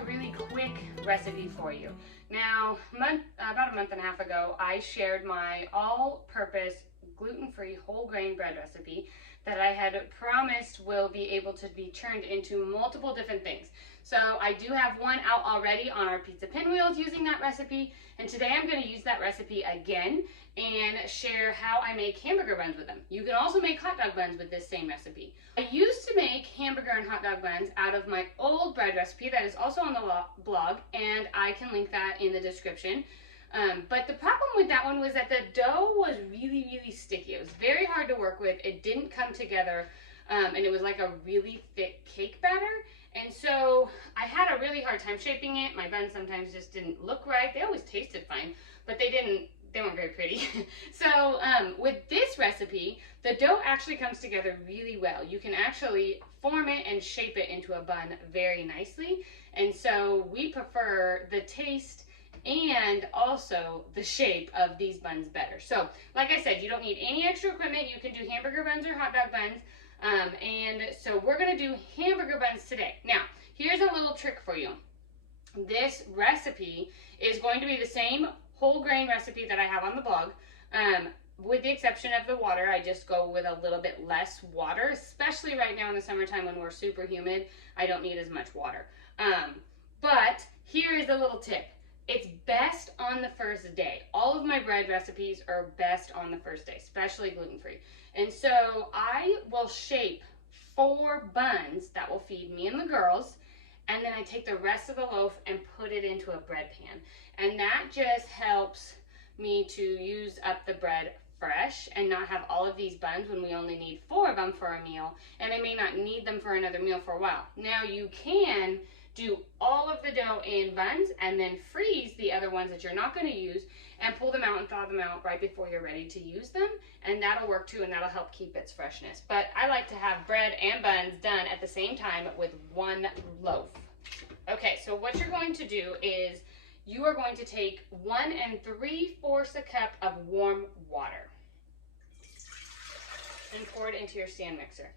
a really quick recipe for you. Now, about a month and a half ago, I shared my all-purpose gluten-free whole grain bread recipe that I had promised will be able to be turned into multiple different things. So I do have one out already on our pizza pinwheels using that recipe, and today I'm going to use that recipe again and share how I make hamburger buns with them. You can also make hot dog buns with this same recipe. I used to make hamburger and hot dog buns out of my old bread recipe that is also on the blog, and I can link that in the description. But the problem with that one was that the dough was really sticky. It was very hard to work with. It didn't come together, and it was like a really thick cake batter. And so I had a really hard time shaping it. My buns sometimes just didn't look right. They always tasted fine, but they weren't very pretty. So with this recipe, the dough actually comes together really well. You can actually form it and shape it into a bun very nicely. And so we prefer the taste and also the shape of these buns better. So like I said, you don't need any extra equipment. You can do hamburger buns or hot dog buns. And so we're going to do hamburger buns today. Now, here's a little trick for you. This recipe is going to be the same whole grain recipe that I have on the blog. With the exception of the water, I just go with a little bit less water, especially right now in the summertime when we're super humid. I don't need as much water. But here is a little tip. It's best on the first day. All of my bread recipes are best on the first day, especially gluten-free. And so I will shape 4 buns that will feed me and the girls, and then I take the rest of the loaf and put it into a bread pan. And that just helps me to use up the bread fresh and not have all of these buns when we only need 4 of them for a meal, and I may not need them for another meal for a while. Now you can do all of the dough in buns and then freeze the other ones that you're not going to use and pull them out and thaw them out right before you're ready to use them, and that'll work too, and that'll help keep its freshness. But I like to have bread and buns done at the same time with 1 loaf. Okay, so what you're going to do is you are going to take 1 3/4 cup of warm water and pour it into your stand mixer.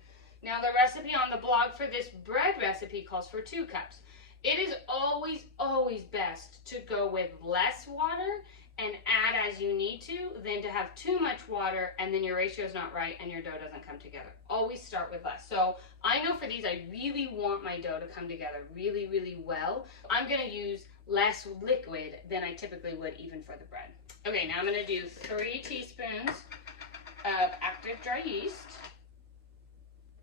Now the recipe on the blog for this bread recipe calls for 2 cups. It is always best to go with less water and add as you need to than to have too much water and then your ratio is not right and your dough doesn't come together. Always start with less. So I know for these, I really want my dough to come together really well. I'm gonna use less liquid than I typically would even for the bread. Okay, now I'm gonna do 3 teaspoons of active dry yeast.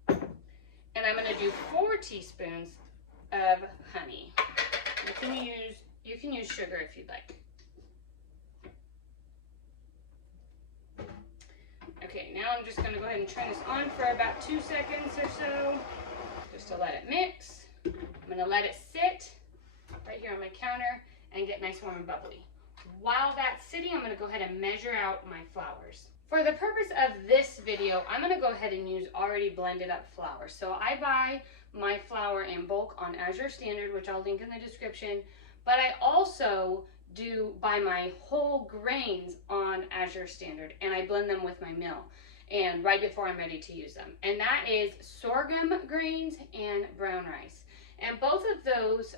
And I'm gonna do 4 teaspoons of honey. You can use sugar if you'd like. Okay, now I'm just going to go ahead and turn this on for about 2 seconds or so, just to let it mix. I'm going to let it sit right here on my counter and get nice, warm, and bubbly. While that's sitting, I'm going to go ahead and measure out my flours. For the purpose of this video, I'm going to go ahead and use already blended up flour. So I buy my flour in bulk on Azure Standard, which I'll link in the description, but I also do buy my whole grains on Azure Standard, and I blend them with my mill and right before I'm ready to use them. And that is sorghum grains and brown rice. And both of those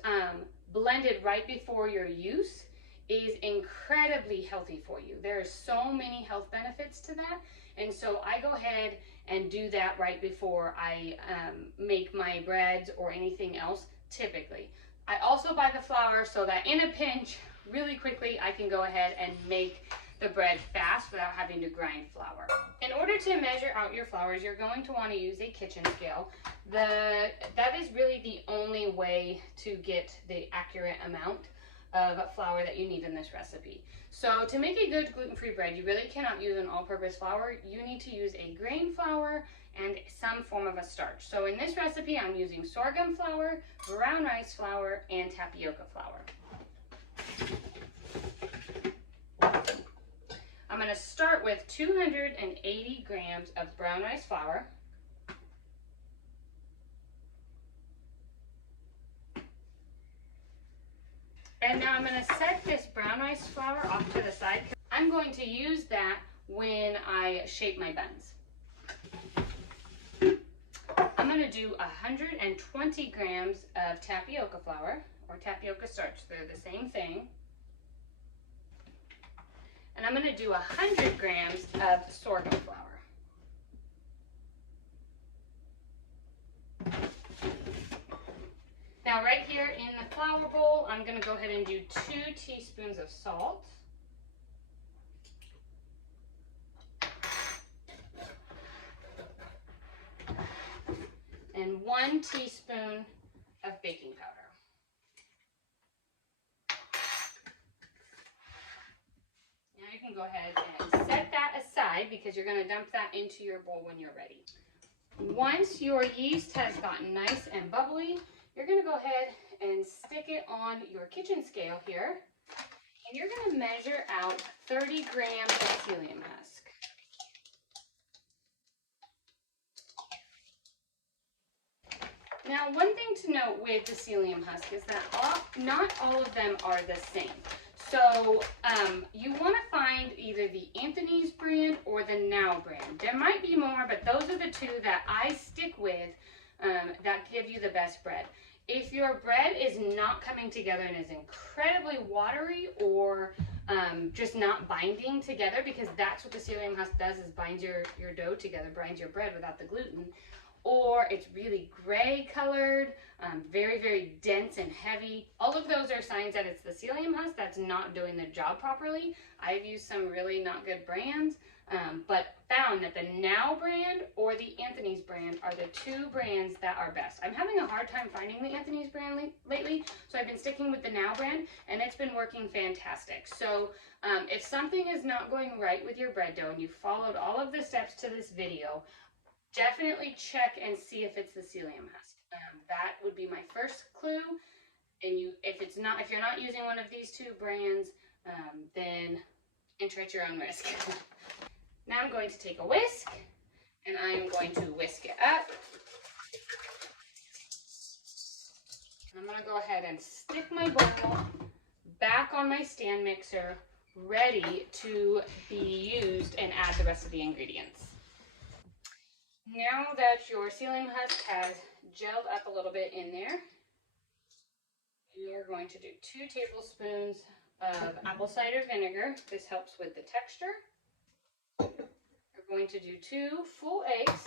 blended right before your use is incredibly healthy for you. There are so many health benefits to that, and so I go ahead and do that right before I make my breads or anything else typically. I also buy the flour so that in a pinch, really quickly, I can go ahead and make the bread fast without having to grind flour. In order to measure out your flours, you're going to want to use a kitchen scale. That is really the only way to get the accurate amount of flour that you need in this recipe. So to make a good gluten-free bread, you really cannot use an all-purpose flour. You need to use a grain flour and some form of a starch. So in this recipe, I'm using sorghum flour, brown rice flour, and tapioca flour. I'm going to start with 280 grams of brown rice flour. And now I'm going to set this brown rice flour off to the side. I'm going to use that when I shape my buns. I'm going to do 120 grams of tapioca flour, or tapioca starch. They're the same thing. And I'm going to do 100 grams of sorghum flour. Now right here in the flour bowl, I'm going to go ahead and do 2 teaspoons of salt. And 1 teaspoon of baking powder. Now you can go ahead and set that aside because you're going to dump that into your bowl when you're ready. Once your yeast has gotten nice and bubbly, you're going to go ahead and stick it on your kitchen scale here, and you're going to measure out 30 grams of psyllium husk. Now, one thing to note with the psyllium husk is that not all of them are the same. So you want to find either the Anthony's brand or the Now brand. There might be more, but those are the 2 that I stick with that give you the best bread. If your bread is not coming together and is incredibly watery or just not binding together, because that's what the psyllium husk does, is binds your dough together, binds your bread without the gluten, or it's really gray colored, very, very dense and heavy. All of those are signs that it's the psyllium husk that's not doing the job properly. I've used some really not good brands, but found that the Now brand or the Anthony's brand are the 2 brands that are best. I'm having a hard time finding the Anthony's brand lately, so I've been sticking with the Now brand, and it's been working fantastic. So if something is not going right with your bread dough and you followed all of the steps to this video, definitely check and see if it's the psyllium husk. That would be my first clue. And if you're not using one of these 2 brands, then enter at your own risk. Now I'm going to take a whisk, and I am going to whisk it up. And I'm going to go ahead and stick my bowl back on my stand mixer, ready to be used, and add the rest of the ingredients. Now that your psyllium husk has gelled up a little bit in there, you're going to do 2 tablespoons of apple cider vinegar. This helps with the texture. You're going to do 2 full eggs.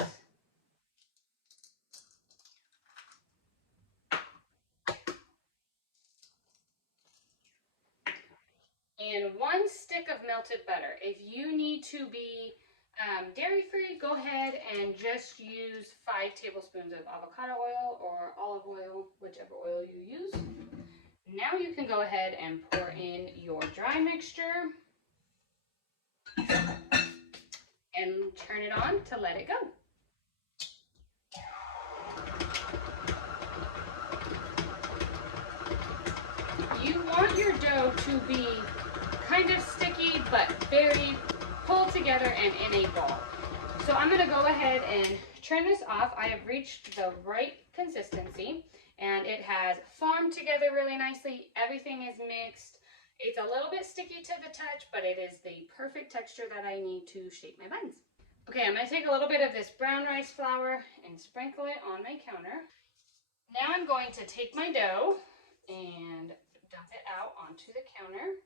And 1 stick of melted butter. If you need to be dairy-free, go ahead and just use 5 tablespoons of avocado oil or olive oil, whichever oil you use. Now you can go ahead and pour in your dry mixture and turn it on to let it go. You want your dough to be kind of sticky but very pulled together and in a ball. So I'm going to go ahead and turn this off. I have reached the right consistency and it has formed together really nicely. Everything is mixed. It's a little bit sticky to the touch, but it is the perfect texture that I need to shape my buns. Okay, I'm going to take a little bit of this brown rice flour and sprinkle it on my counter. Now I'm going to take my dough and dump it out onto the counter.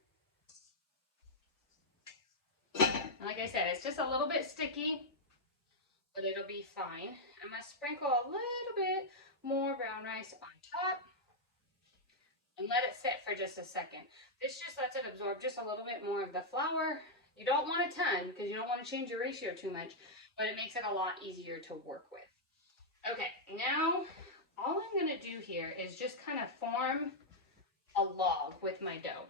And like I said, it's just a little bit sticky, but it'll be fine. I'm going to sprinkle a little bit more brown rice on top and let it sit for just a second. This just lets it absorb just a little bit more of the flour. You don't want a ton because you don't want to change your ratio too much, but it makes it a lot easier to work with. Okay, now all I'm going to do here is just kind of form a log with my dough.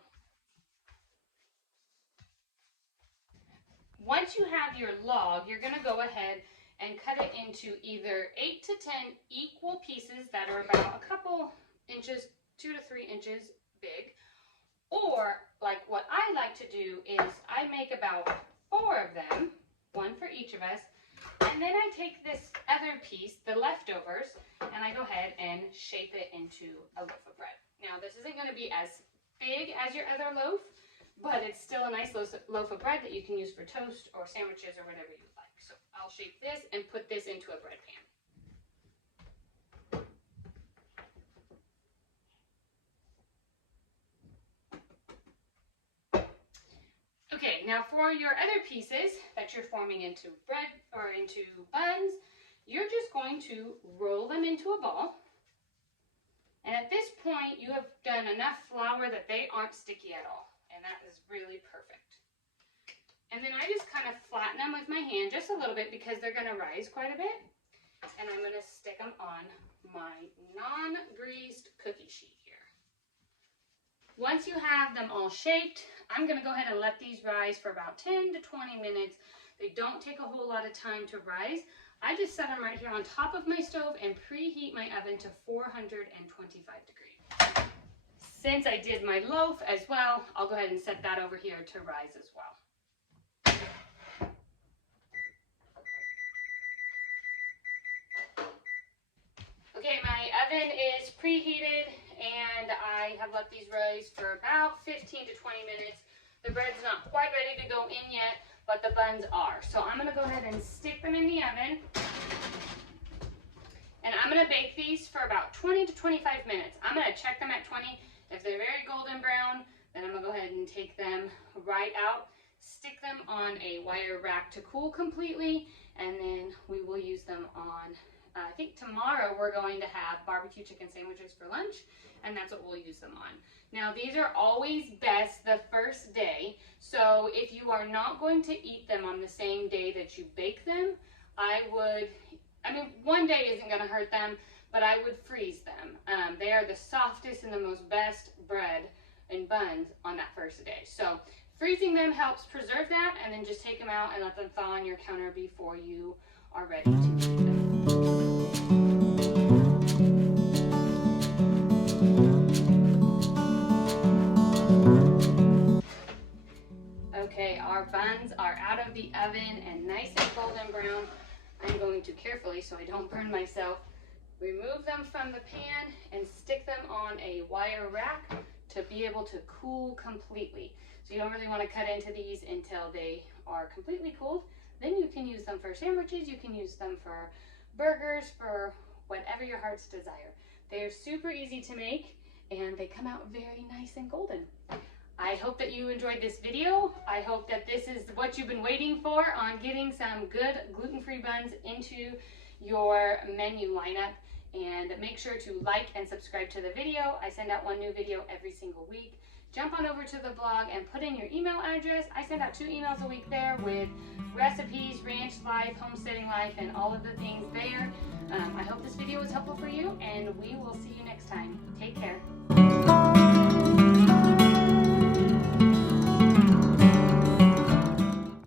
Once you have your log, you're going to go ahead and cut it into either 8 to 10 equal pieces that are about a couple inches, 2 to 3 inches big. Or, like what I like to do is I make about 4 of them, 1 for each of us, and then I take this other piece, the leftovers, and I go ahead and shape it into a loaf of bread. Now, this isn't going to be as big as your other loaf, but it's still a nice loaf of bread that you can use for toast or sandwiches or whatever you like. So I'll shape this and put this into a bread pan. Now for your other pieces that you're forming into bread or into buns, you're just going to roll them into a ball. And at this point, you have done enough flour that they aren't sticky at all. And that is really perfect. And then I just kind of flatten them with my hand just a little bit because they're going to rise quite a bit. And I'm going to stick them on my non-greased cookie sheet here. Once you have them all shaped, I'm going to go ahead and let these rise for about 10 to 20 minutes. They don't take a whole lot of time to rise. I just set them right here on top of my stove and preheat my oven to 425 degrees. Since I did my loaf as well, I'll go ahead and set that over here to rise as well. Okay, my oven is preheated and I have let these rise for about 15 to 20 minutes. The bread's not quite ready to go in yet, but the buns are. So I'm gonna go ahead and stick them in the oven. And I'm gonna bake these for about 20 to 25 minutes. I'm gonna check them at 20. If they're very golden brown, then I'm gonna go ahead and take them right out, stick them on a wire rack to cool completely, and then we will use them on, I think tomorrow we're going to have barbecue chicken sandwiches for lunch, and that's what we'll use them on. Now these are always best the first day, so if you are not going to eat them on the same day that you bake them, one day isn't going to hurt them, but I would freeze them. They are the softest and the most best bread and buns on that first day. So freezing them helps preserve that, and then just take them out and let them thaw on your counter before you are ready to eat them. Okay, our buns are out of the oven and nice and golden brown. I'm going to carefully, so I don't burn myself, remove them from the pan and stick them on a wire rack to be able to cool completely. So you don't really want to cut into these until they are completely cooled. Then you can use them for sandwiches, you can use them for burgers, for whatever your heart's desire. They're super easy to make and they come out very nice and golden. I hope that you enjoyed this video. I hope that this is what you've been waiting for on getting some good gluten-free buns into your menu lineup. And make sure to like and subscribe to the video. I send out one new video every single week. Jump on over to the blog and put in your email address. I send out 2 emails a week there with recipes, ranch life, homesteading life, and all of the things there. I hope this video was helpful for you, and we will see you next time. Take care.